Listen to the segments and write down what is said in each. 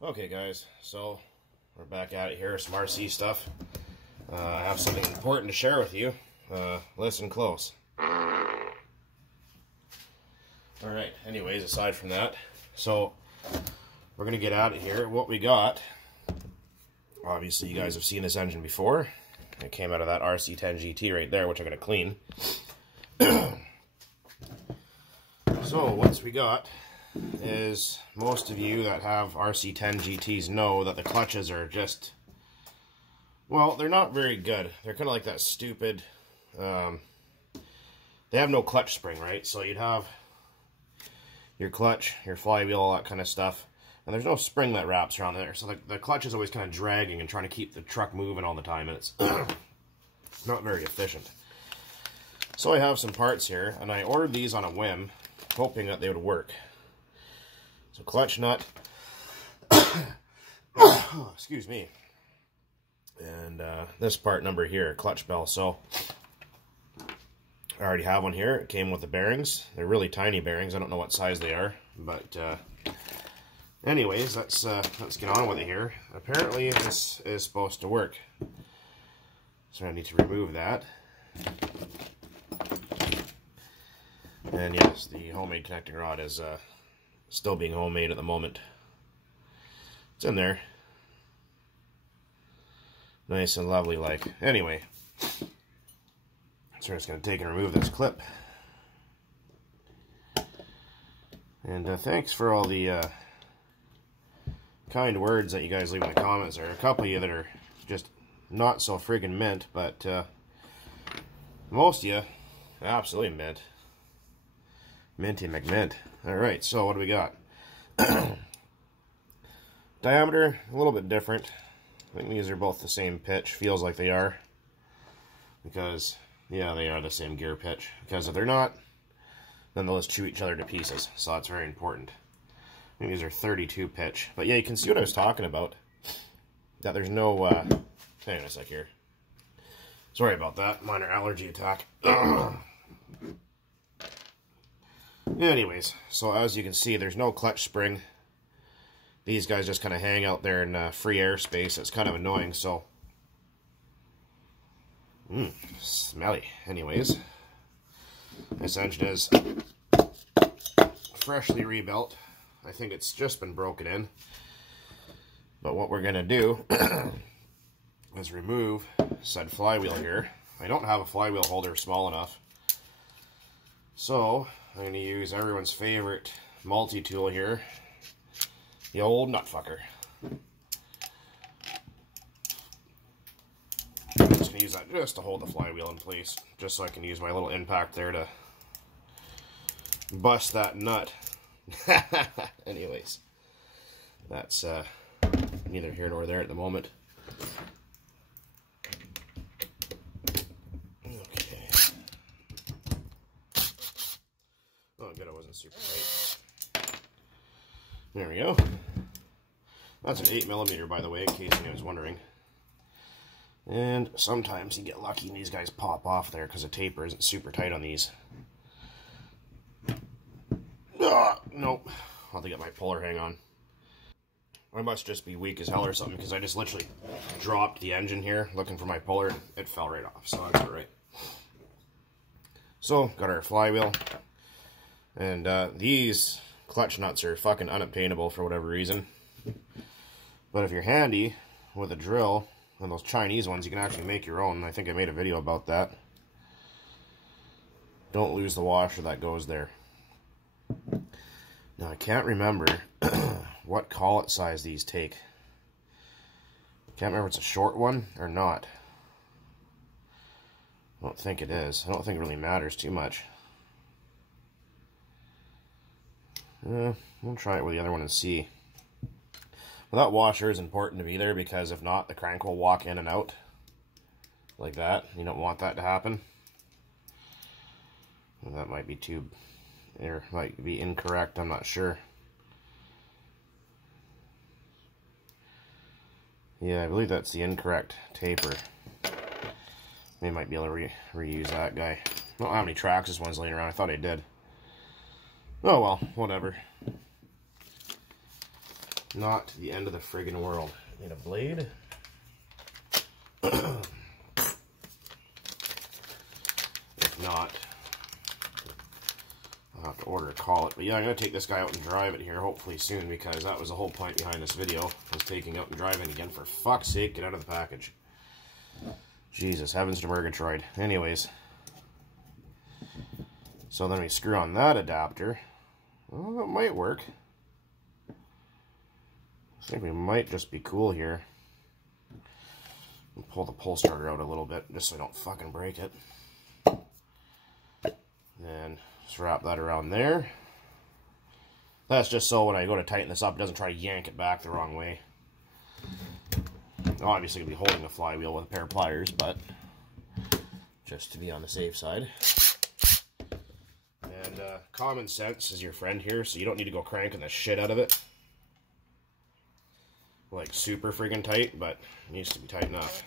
Okay guys, so we're back at it here, some RC stuff. I have something important to share with you. Listen close. Alright, anyways, aside from that, so we're going to get out of here. What we got, obviously you guys have seen this engine before. It came out of that RC10GT right there, which I'm going to clean. So what's we got is, most of you that have RC10GTs know that the clutches are just, well, they're not very good. They're kind of like that stupid, they have no clutch spring, right? So you'd have your clutch, your flywheel, all that kind of stuff, and there's no spring that wraps around there. So the clutch is always kind of dragging and trying to keep the truck moving all the time, and it's not very efficient. So I have some parts here, and I ordered these on a whim, hoping that they would work. So clutch nut, excuse me, and this part number here, clutch bell. So I already have one here. It came with the bearings. They're really tiny bearings. I don't know what size they are, but anyways, let's get on with it here. Apparently this is supposed to work, so I need to remove that. And yes, the homemade connecting rod is still being homemade at the moment. It's in there. Nice and lovely like. Anyway, so we're just going to take and remove this clip. And thanks for all the kind words that you guys leave in the comments. There are a couple of you that are just not so friggin' mint, but most of you, absolutely mint. Minty McMint. Alright, so what do we got? Diameter, a little bit different. I think these are both the same pitch. Feels like they are. Because, yeah, they are the same gear pitch. Because if they're not, then they'll just chew each other to pieces. So that's very important. I think these are 32 pitch. But yeah, you can see what I was talking about. That there's no, hang on a sec here. Sorry about that. Minor allergy attack. Anyways, so as you can see, there's no clutch spring. These guys just kind of hang out there in free airspace. It's kind of annoying, so... smelly. Anyways, this engine is freshly rebuilt. I think it's just been broken in. But what we're going to do is remove said flywheel here. I don't have a flywheel holder small enough. So, I'm going to use everyone's favorite multi-tool here, the old nut fucker. I'm just going to use that just to hold the flywheel in place, just so I can use my little impact there to bust that nut. Anyways, that's neither here nor there at the moment. Oh, good, it wasn't super tight. There we go. That's an 8mm, by the way, in case anyone was wondering. And sometimes you get lucky and these guys pop off there because the taper isn't super tight on these. Nope. I'll have to get my puller hang on. I must just be weak as hell or something, because I just literally dropped the engine here looking for my puller. It fell right off, so that's alright. So, got our flywheel. And these clutch nuts are fucking unobtainable for whatever reason. But if you're handy with a drill, and those Chinese ones, you can actually make your own. I think I made a video about that. Don't lose the washer that goes there. Now I can't remember what collet size these take. Can't remember if it's a short one or not. I don't think it is. I don't think it really matters too much. We'll try it with the other one and see. Well, that washer is important to be there, because if not, the crank will walk in and out like that. You don't want that to happen. Well, that might be too, or might be incorrect, I'm not sure. Yeah, I believe that's the incorrect taper. They might be able to reuse that guy. I don't know how many tracks this one's laying around. I thought I did. Oh well, whatever. not the end of the friggin' world. Need a blade. If not, I'll have to order a collet. But yeah, I'm going to take this guy out and drive it here, hopefully soon, because that was the whole point behind this video, was taking out and driving again. For fuck's sake, get out of the package. Jesus, heavens to Murgatroyd. Anyways. So then we screw on that adapter. Well, it might work. I think we might just be cool here. We'll pull the pull starter out a little bit, just so I don't fucking break it. Then just wrap that around there. That's just so when I go to tighten this up, it doesn't try to yank it back the wrong way. Obviously, I'll be holding the flywheel with a pair of pliers, but just to be on the safe side. And common sense is your friend here, so you don't need to go cranking the shit out of it. Like super friggin' tight, but it needs to be tight enough.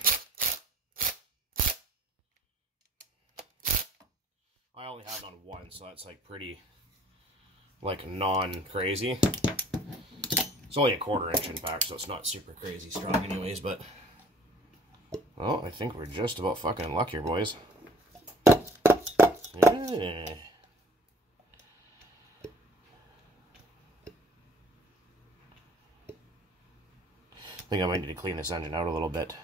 I only have it on one, so that's like pretty, like non-crazy. It's only a 1/4 inch in fact, so it's not super crazy strong anyways, but... Well, I think we're just about fucking in luck here, boys. Yeah. I think I might need to clean this engine out a little bit.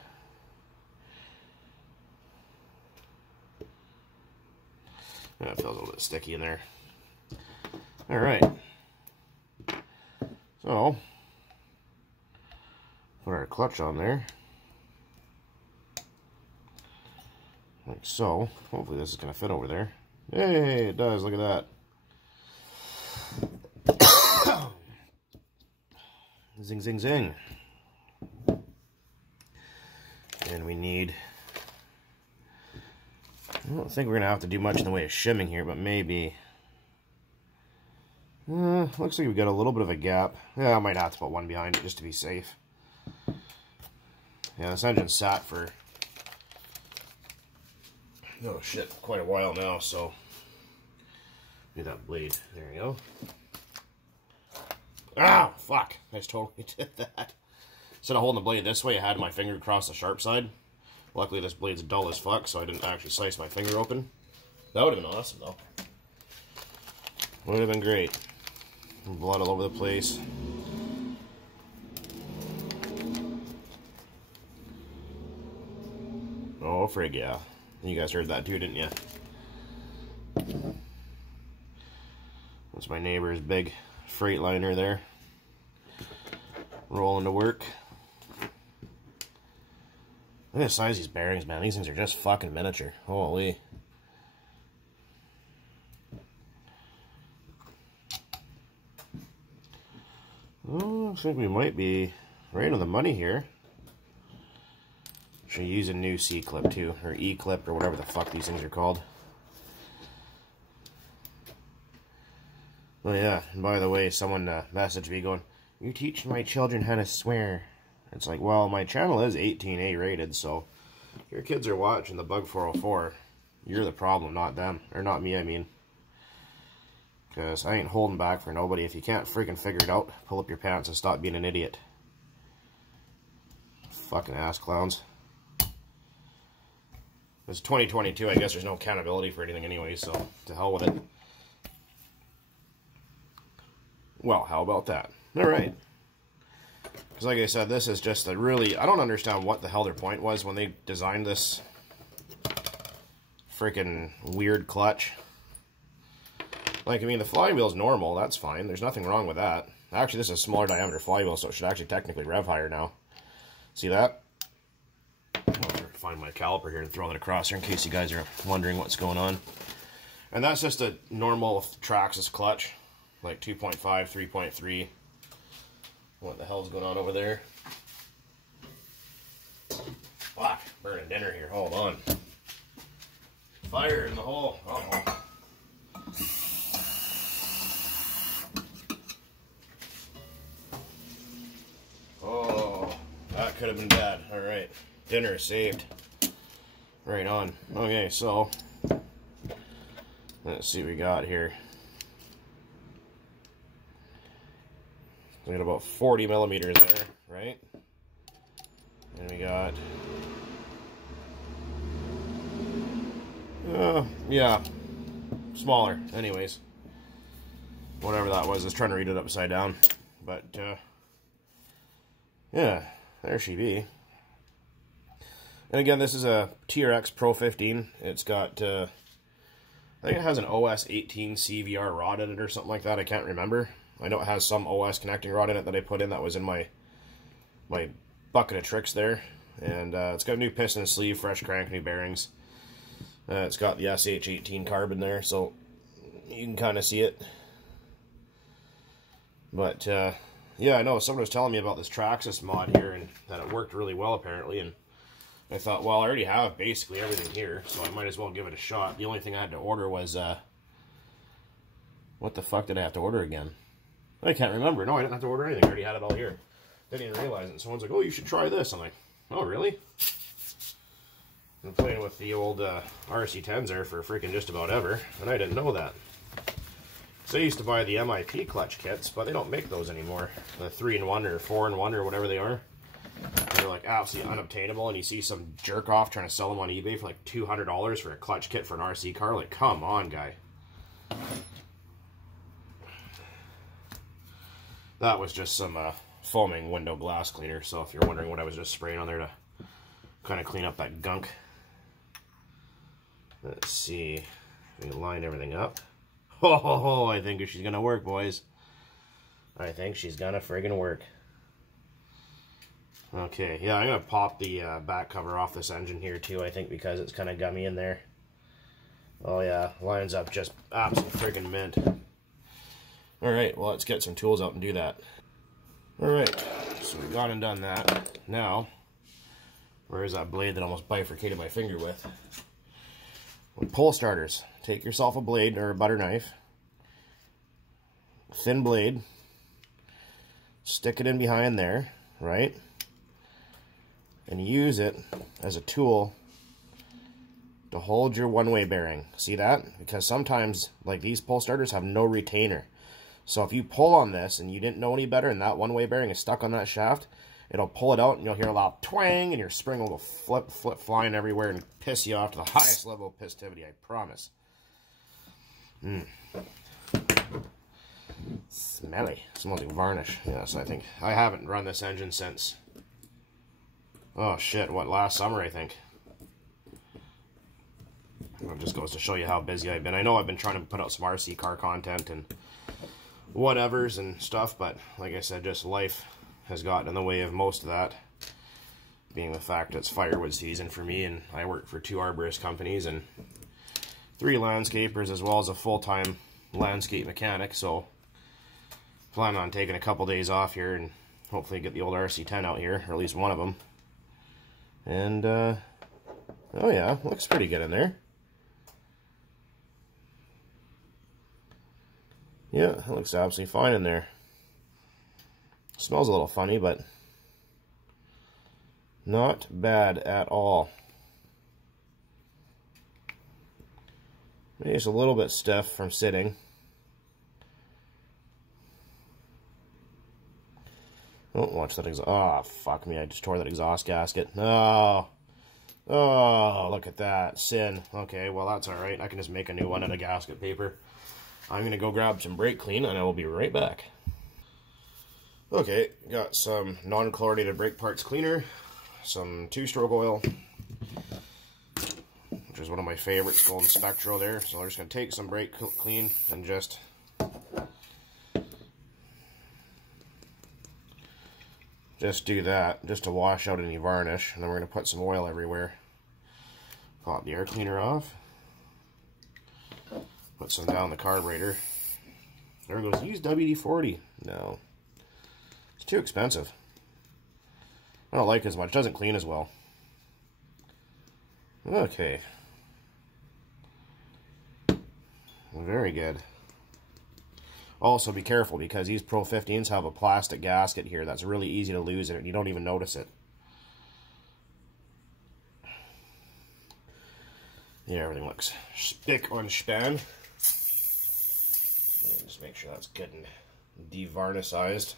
Yeah, it feels a little bit sticky in there. Alright. So, put our clutch on there. Like so. Hopefully this is going to fit over there. Hey, it does. Look at that. Zing, zing, zing. And we need... I don't think we're going to have to do much in the way of shimming here, but maybe... looks like we've got a little bit of a gap. Yeah, I might have to put one behind it just to be safe. Yeah, this engine's sat for... oh shit, quite a while now, so... do that blade. There we go. Ah, fuck! I just totally did that. Instead of holding the blade this way, I had my finger across the sharp side. Luckily, this blade's dull as fuck, so I didn't actually slice my finger open. That would have been awesome, though. Would have been great. Blood all over the place. Oh, frig, yeah. You guys heard that too, didn't you? That's my neighbor's big Freightliner there. Rolling to work. Look at the size of these bearings, man. These things are just fucking miniature. Holy. Oh, I think we might be right on the money here. Should use a new C-clip too, or E-clip, or whatever the fuck these things are called. Oh yeah, and by the way, someone messaged me going, "You're teaching my children how to swear." It's like, well, my channel is 18A rated, so if your kids are watching the BuG 404, you're the problem, not them. Or not me, I mean. Because I ain't holding back for nobody. If you can't freaking figure it out, pull up your pants and stop being an idiot. Fucking ass clowns. It's 2022, I guess there's no accountability for anything anyway, so to hell with it. Well, how about that? Alright. Because like I said, this is just a really... I don't understand what the hell their point was when they designed this freaking weird clutch. Like, I mean, the flywheel's normal, that's fine. There's nothing wrong with that. Actually, this is a smaller diameter flywheel, so it should actually technically rev higher now. See that? I'll find my caliper here and throw it across here in case you guys are wondering what's going on. And that's just a normal Traxxas clutch. Like 2.5, 3.3. What the hell's going on over there? Fuck, burning dinner here. Hold on. Fire in the hole. Uh-oh. Oh, that could have been bad. Alright, dinner is saved. Right on. Okay, so let's see what we got here. We got about 40 millimeters there, right? And we got, yeah, smaller. Anyways, whatever that was, I was trying to read it upside down. But, yeah, there she be. And again, this is a TRX Pro 15. It's got, I think it has an OS 18 CVR rod in it or something like that. I can't remember. I know it has some OS connecting rod in it that I put in that was in my bucket of tricks there. And it's got a new piston sleeve, fresh crank, new bearings. It's got the SH18 carbon there, so you can kind of see it. But, yeah, I know someone was telling me about this Traxxas mod here, and that it worked really well, apparently, and I thought, well, I already have basically everything here, so I might as well give it a shot. The only thing I had to order was, what the fuck did I have to order again? I can't remember. No, I didn't have to order anything. I already had it all here. Didn't even realize it. And someone's like, oh, you should try this. I'm like, oh, really? I'm playing with the old RC10s there for freaking just about ever, and I didn't know that. So I used to buy the MIP clutch kits, but they don't make those anymore. The 3-in-1 or 4-in-1 or whatever they are. They're like absolutely unobtainable, and you see some jerk off trying to sell them on eBay for like $200 for a clutch kit for an RC car. Like, come on, guy. That was just some foaming window glass cleaner. So if you're wondering what I was just spraying on there to kind of clean up that gunk. Let's see. We can line everything up. Oh, I think she's gonna work, boys. I think she's gonna friggin' work. Okay, yeah, I'm going to pop the back cover off this engine here too, I think, because it's kind of gummy in there. Oh yeah, lines up just absolute friggin' mint. Alright, well, let's get some tools out and do that. Alright, so we've gone and done that. Now, where is that blade that almost bifurcated my finger with? With pull starters, take yourself a blade or a butter knife, thin blade, stick it in behind there, right? And use it as a tool to hold your one-way bearing. See that? Because sometimes, like, these pull starters have no retainer. So if you pull on this and you didn't know any better and that one-way bearing is stuck on that shaft, it'll pull it out and you'll hear a loud twang and your spring will go flip flying everywhere and piss you off to the highest level of pissivity, I promise. Smelly. Smells like varnish. Yes, I think. I haven't run this engine since... oh shit, what, last summer, I think. It just goes to show you how busy I've been. I know I've been trying to put out some RC car content and whatevers and stuff, but like I said, just life has gotten in the way of most of that. Being the fact it's firewood season for me, and I work for 2 arborist companies and 3 landscapers, as well as a full-time landscape mechanic, so plan on taking a couple days off here and hopefully get the old RC10 out here, or at least one of them. And, oh yeah, looks pretty good in there. Yeah, it looks absolutely fine in there. Smells a little funny, but not bad at all. Maybe it's a little bit stiff from sitting. Oh, watch that exhaust. Oh, fuck me. I just tore that exhaust gasket. Oh. Oh, look at that. Sin. Okay, well, that's alright. I can just make a new one out of gasket paper. I'm going to go grab some brake clean, and I will be right back. Okay, got some non-chlorinated brake parts cleaner, some 2-stroke oil, which is one of my favorites, Golden Spectro there. So we're just going to take some brake clean and just do that, just to wash out any varnish, and then we're going to put some oil everywhere. Pop the air cleaner off. Put some down the carburetor. There goes, use WD-40. No. It's too expensive. I don't like it as much. It doesn't clean as well. Okay. Very good. Also, be careful, because these Pro 15s have a plastic gasket here that's really easy to lose it, and you don't even notice it. Yeah, everything looks spick on span. Just make sure that's good and de-varnicized.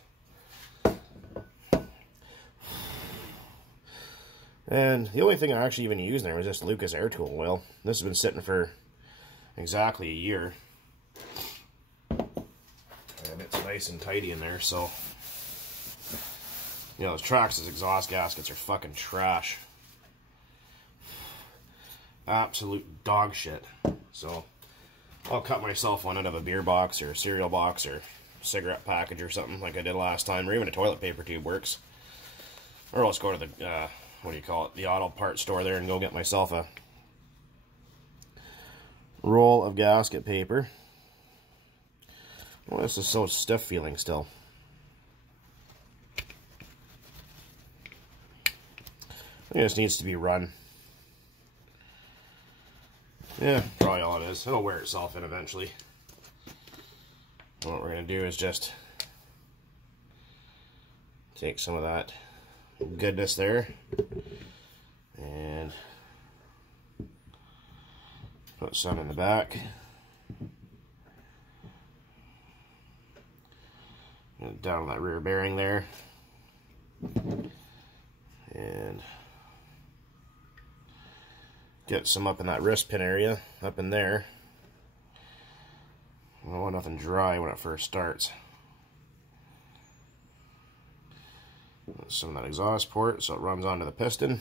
And the only thing I actually even used there was just Lucas air tool oil. This has been sitting for exactly a year. And it's nice and tidy in there, so... You know, those Traxxas exhaust gaskets are fucking trash. Absolute dog shit. So, I'll cut myself one out of a beer box or a cereal box or cigarette package or something like I did last time, or even a toilet paper tube works. Or I'll just go to the, what do you call it, the auto parts store there and go get myself a roll of gasket paper. Well, this is so stiff feeling still. It just needs to be run. Yeah, probably all it is. It'll wear itself in eventually. What we're going to do is just take some of that goodness there and put some in the back. And down that rear bearing there. And get some up in that wrist pin area, up in there. I don't want nothing dry when it first starts. Some of that exhaust port so it runs onto the piston.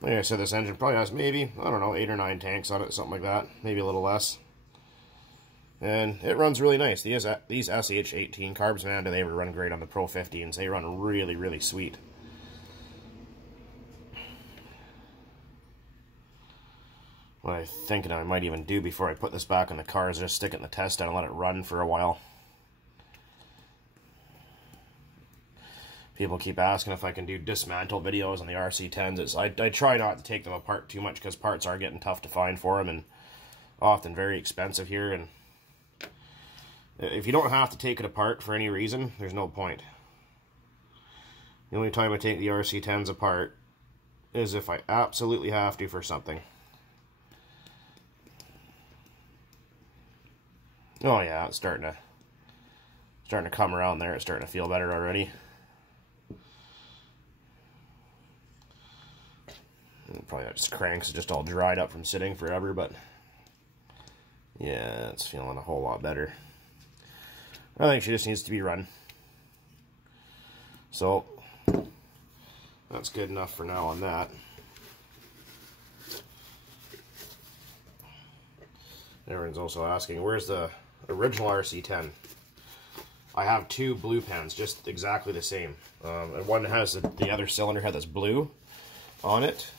Like I said, this engine probably has maybe, I don't know, 8 or 9 tanks on it, something like that, maybe a little less. And it runs really nice. These SH18 carbs, man, do they ever run great on the Pro 15s. They run really, really sweet. What I'm thinking I might even do before I put this back in the car is just stick it in the test and let it run for a while. People keep asking if I can do dismantle videos on the RC10s. I try not to take them apart too much because parts are getting tough to find for them and often very expensive here. And if you don't have to take it apart for any reason, there's no point. The only time I take the RC10s apart is if I absolutely have to for something. Oh yeah, it's starting to come around there. It's starting to feel better already. Probably that just cranks, it's just all dried up from sitting forever, but yeah, it's feeling a whole lot better. I think she just needs to be run. So that's good enough for now on that. Everyone's also asking, where's the original RC10? I have 2 blue pens, just exactly the same. And one has the other cylinder head that's blue on it.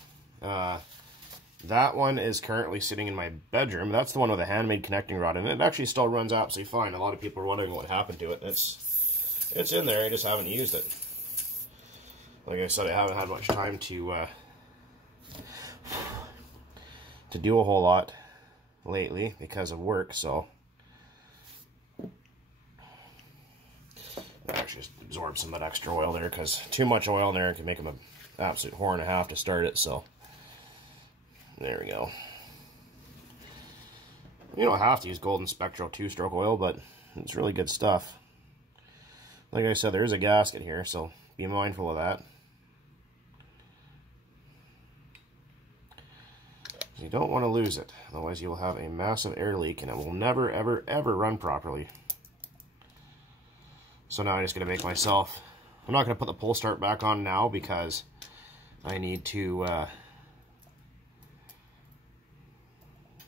That one is currently sitting in my bedroom. That's the one with a handmade connecting rod in it. It actually still runs absolutely fine. A lot of people are wondering what happened to it. It's in there, I just haven't used it. Like I said, I haven't had much time to do a whole lot lately because of work, so I actually just absorb some of that extra oil there because too much oil in there can make them an absolute whore and a half to start it, so there we go. You don't have to use Golden Spectral 2-stroke oil, but it's really good stuff. Like I said, there is a gasket here, so be mindful of that. You don't want to lose it, otherwise you will have a massive air leak and it will never, ever, ever run properly. So now I'm just going to make myself... I'm not going to put the pull start back on now because I need to...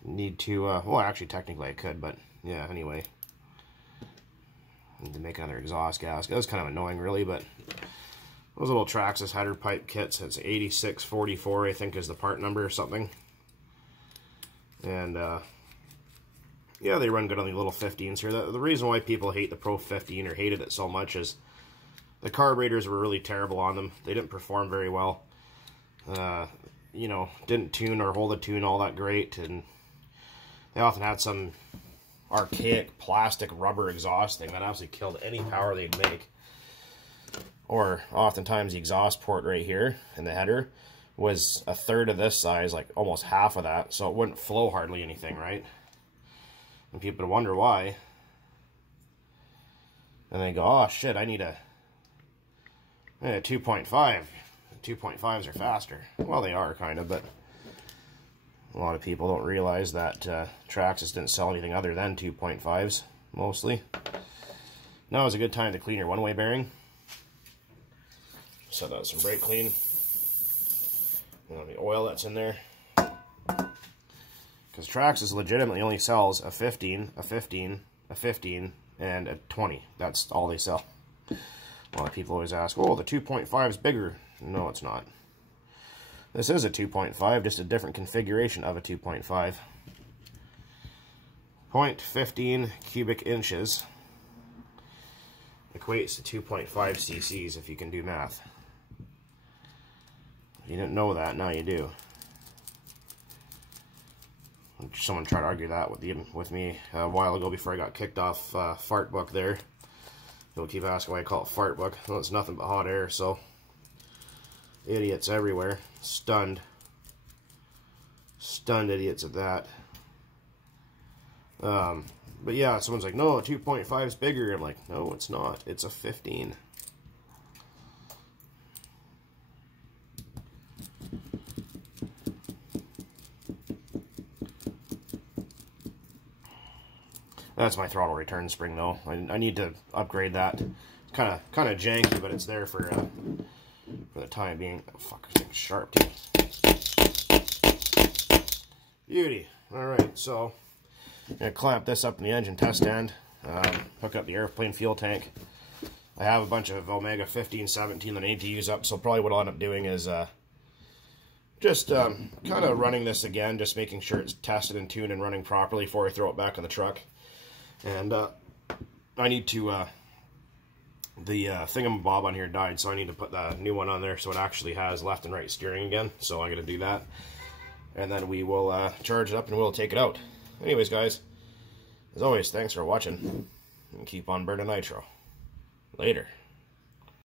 well, actually, technically I could, but yeah, anyway. Need to make another exhaust gasket. That was kind of annoying, really, but those little Traxxas header pipe kits, it's 8644, I think, is the part number or something. And, yeah, they run good on the little 15s here. The reason why people hate the Pro 15 or hated it so much is the carburetors were really terrible on them. They didn't perform very well. You know, didn't tune or hold a tune all that great, and they often had some archaic plastic rubber exhaust thing that absolutely killed any power they'd make. Or oftentimes the exhaust port right here in the header was a third of this size, like almost half of that, so it wouldn't flow hardly anything, right? And people would wonder why. And they go, oh shit, I need a 2.5. 2.5s are faster. Well, they are kind of, but a lot of people don't realize that Traxxas didn't sell anything other than 2.5s, mostly. Now is a good time to clean your one-way bearing. Set out some brake clean. The oil that's in there. Because Traxxas legitimately only sells a 15, a 15, a 15, and a 20. That's all they sell. A lot of people always ask, oh, the 2.5 is bigger. No, it's not. This is a 2.5, just a different configuration of a 2.5. 0.15 cubic inches equates to 2.5 cc's if you can do math. If you didn't know that, now you do. Someone tried to argue that with me a while ago before I got kicked off Fart Book there. They'll keep asking why I call it Fart Book. Well, it's nothing but hot air, so idiots everywhere. Stunned idiots at that. But yeah, someone's like, no, a 2.5 is bigger. I'm like, no, it's not. It's a 15. That's my throttle return spring, though. I need to upgrade that. It's kind of janky, but it's there for the time being. Oh, fuck, this thing's sharp too. Beauty. All right, so I'm gonna clamp this up in the engine test stand. Hook up the airplane fuel tank. I have a bunch of Omega 15, 17 that I need to use up. So probably what I'll end up doing is just kind of running this again, just making sure it's tested and tuned and running properly before I throw it back on the truck. And I need to, the thingamabob on here died, so I need to put the new one on there so it actually has left and right steering again. So I'm going to do that. And then we will charge it up and we'll take it out. Anyways, guys, as always, thanks for watching. And keep on burning nitro. Later.